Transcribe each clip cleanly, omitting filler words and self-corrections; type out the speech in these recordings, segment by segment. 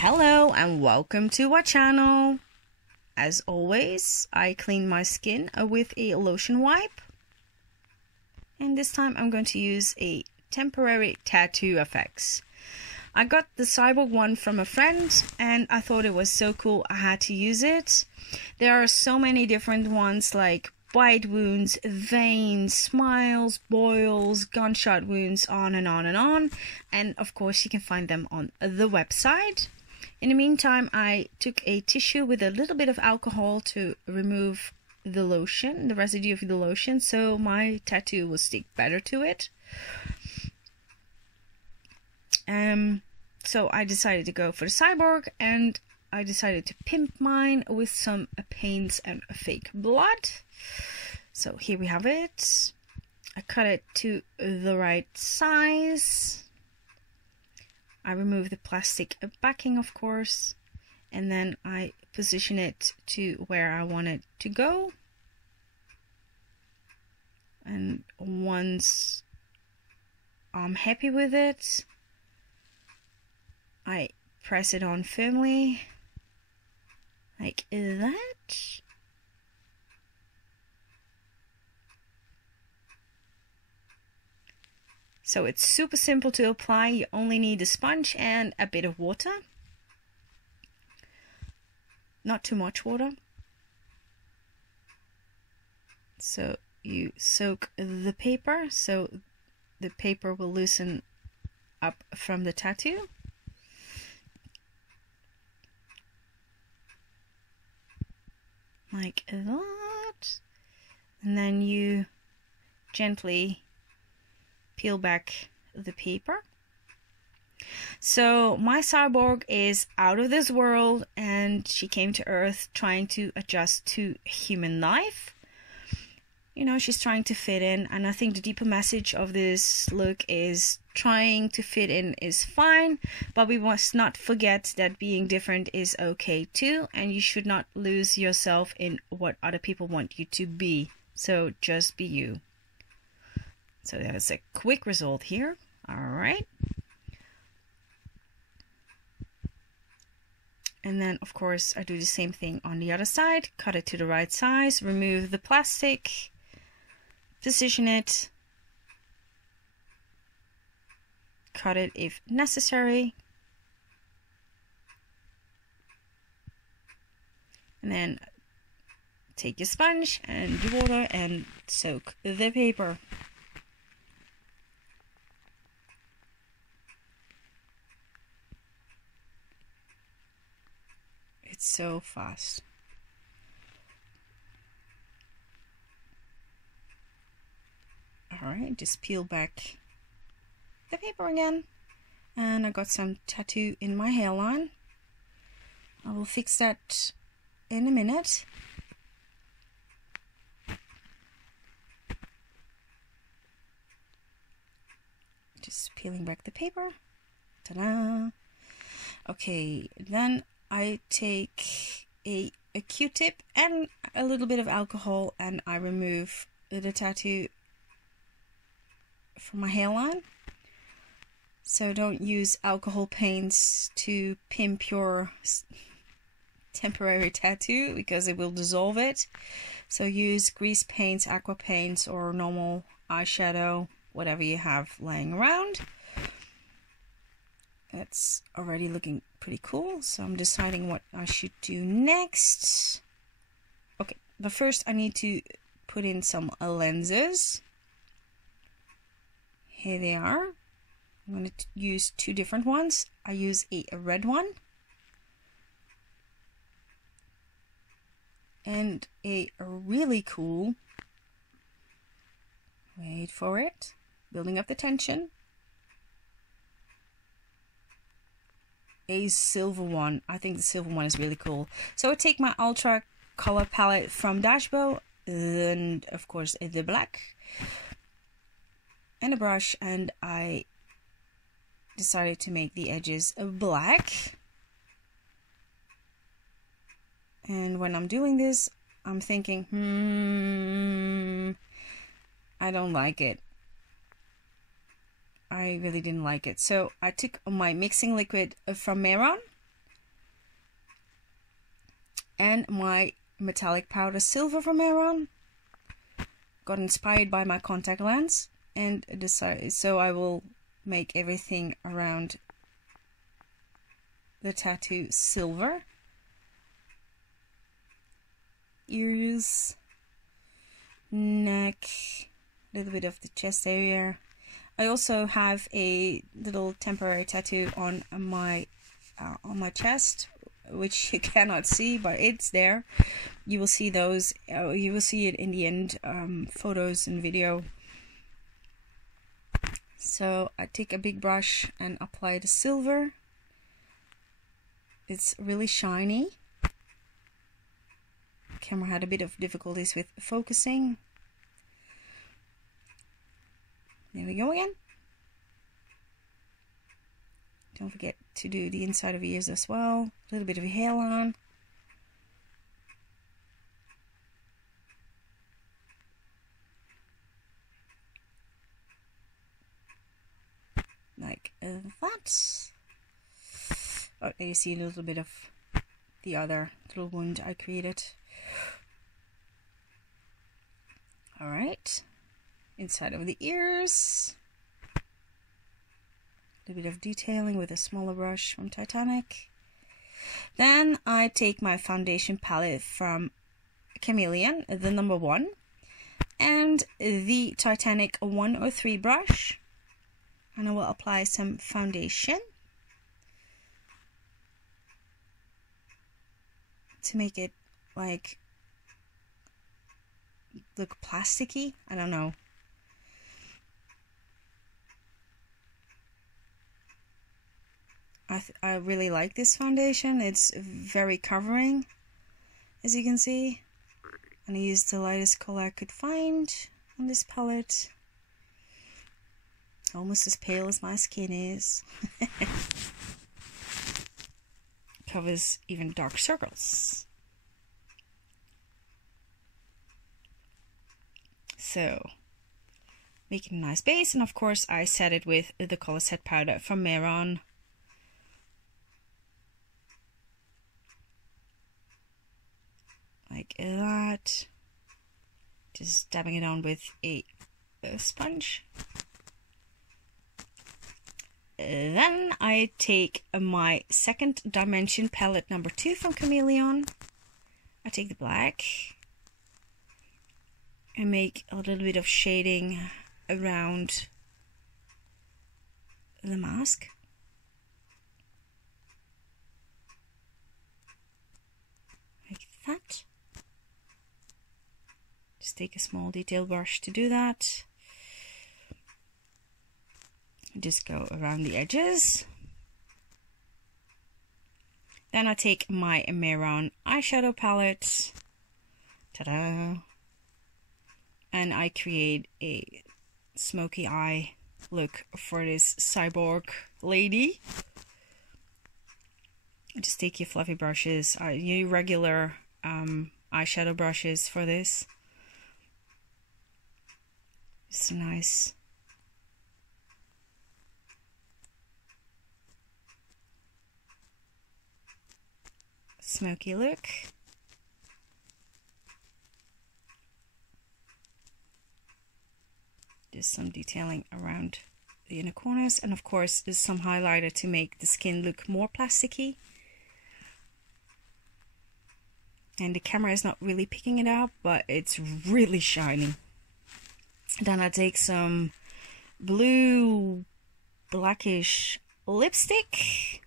Hello and welcome to our channel. As always, I clean my skin with a lotion wipe. And this time I'm going to use a temporary tattoo effects. I got the Cyborg one from a friend and I thought it was so cool I had to use it. There are so many different ones like bite wounds, veins, smiles, boils, gunshot wounds, on and on and on. And of course you can find them on the website. In the meantime, I took a tissue with a little bit of alcohol to remove the lotion, the residue of the lotion, so my tattoo will stick better to it. So I decided to go for the Cyborg, and I decided to pimp mine with some paints and fake blood. So here we have it. I cut it to the right size. I remove the plastic backing, of course, and then I position it to where I want it to go. And once I'm happy with it, I press it on firmly, like that. So it's super simple to apply. You only need a sponge and a bit of water. Not too much water. So you soak the paper so the paper will loosen up from the tattoo. Like that. And then you gently peel back the paper. So my Cyborg is out of this world and she came to Earth trying to adjust to human life. You know, she's trying to fit in, and I think the deeper message of this look is trying to fit in is fine, but we must not forget that being different is okay too, and you should not lose yourself in what other people want you to be. So just be you. So that's a quick result here. All right. And then, of course, I do the same thing on the other side. Cut it to the right size. Remove the plastic. Position it. Cut it if necessary. And then take your sponge and your water and soak the paper. It's so fast. Alright, just peel back the paper again. And I got some tattoo in my hairline. I will fix that in a minute. Just peeling back the paper. Ta-da! Okay, then I take a Q-tip and a little bit of alcohol and I remove the tattoo from my hairline. So don't use alcohol paints to pimp your temporary tattoo because it will dissolve it. So use grease paints, aqua paints, or normal eyeshadow, whatever you have laying around. That's already looking pretty cool, so I'm deciding what I should do next. Okay, but first I need to put in some lenses. Here they are. I'm going to use two different ones. I use a red one and a really cool, wait for it, building up the tension, a silver one. I think the silver one is really cool. So I take my Ultra color palette from Dashbow, and of course the black, and a brush, and I decided to make the edges black. And when I'm doing this, I'm thinking, I don't like it. I really didn't like it. So I took my mixing liquid from Meron and my metallic powder silver from Aeron. Got inspired by my contact lens and decided, so I will make everything around the tattoo silver. Ears, neck, a little bit of the chest area. I also have a little temporary tattoo on my chest, which you cannot see, but it's there. You will see those. You will see it in the end photos and video. So I take a big brush and apply the silver. It's really shiny. Camera had a bit of difficulties with focusing. There we go again. Don't forget to do the inside of ears as well. A little bit of a hairline. Like that. Oh, there you see a little bit of the other little wound I created. Alright, inside of the ears. A little bit of detailing with a smaller brush from Titanic. Then I take my foundation palette from Chameleon, the number 1, and the Titanic 103 brush, and I will apply some foundation to make it like look plasticky. I don't know. I really like this foundation. It's very covering, as you can see. And I used the lightest color I could find on this palette. Almost as pale as my skin is. Covers even dark circles. So, making a nice base, and of course I set it with the color set powder from Aeron. Like that. Just dabbing it on with a sponge. Then I take my second dimension palette number 2 from Chameleon. I take the black and make a little bit of shading around the mask. Like that. Just take a small detail brush to do that. Just go around the edges. Then I take my Aeron eyeshadow palette. Ta-da! And I create a smoky eye look for this cyborg lady. Just take your fluffy brushes, your regular eyeshadow brushes for this. It's nice. Smoky look. Just some detailing around the inner corners, and of course there's some highlighter to make the skin look more plasticky. And the camera is not really picking it up, but it's really shiny. Then I take some blue blackish lipstick.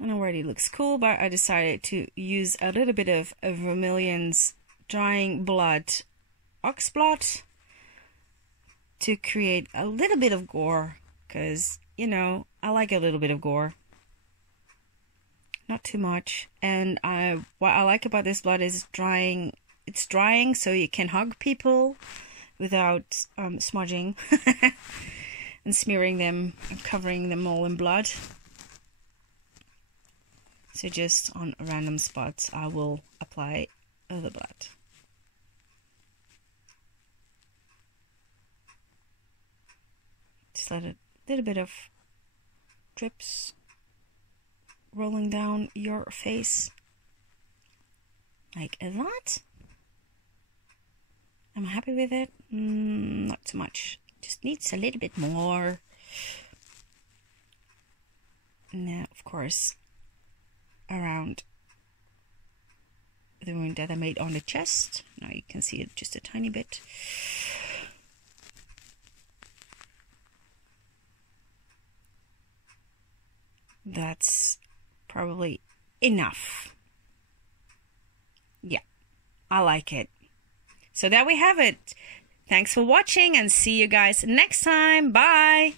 And already looks cool, but I decided to use a little bit of Vermilion's Drying Blood Oxblot to create a little bit of gore, because, you know, I like a little bit of gore. Not too much. And what I like about this blood is drying. It's drying, so you can hug people without smudging and smearing them and covering them all in blood. So just on random spots I will apply the blood. Just let a little bit of drips rolling down your face. Like that. I'm happy with it. Not too much. Just needs a little bit more. Now, of course, around the wound that I made on the chest. Now you can see it just a tiny bit. That's probably enough. Yeah, I like it. So there we have it. Thanks for watching and see you guys next time. Bye.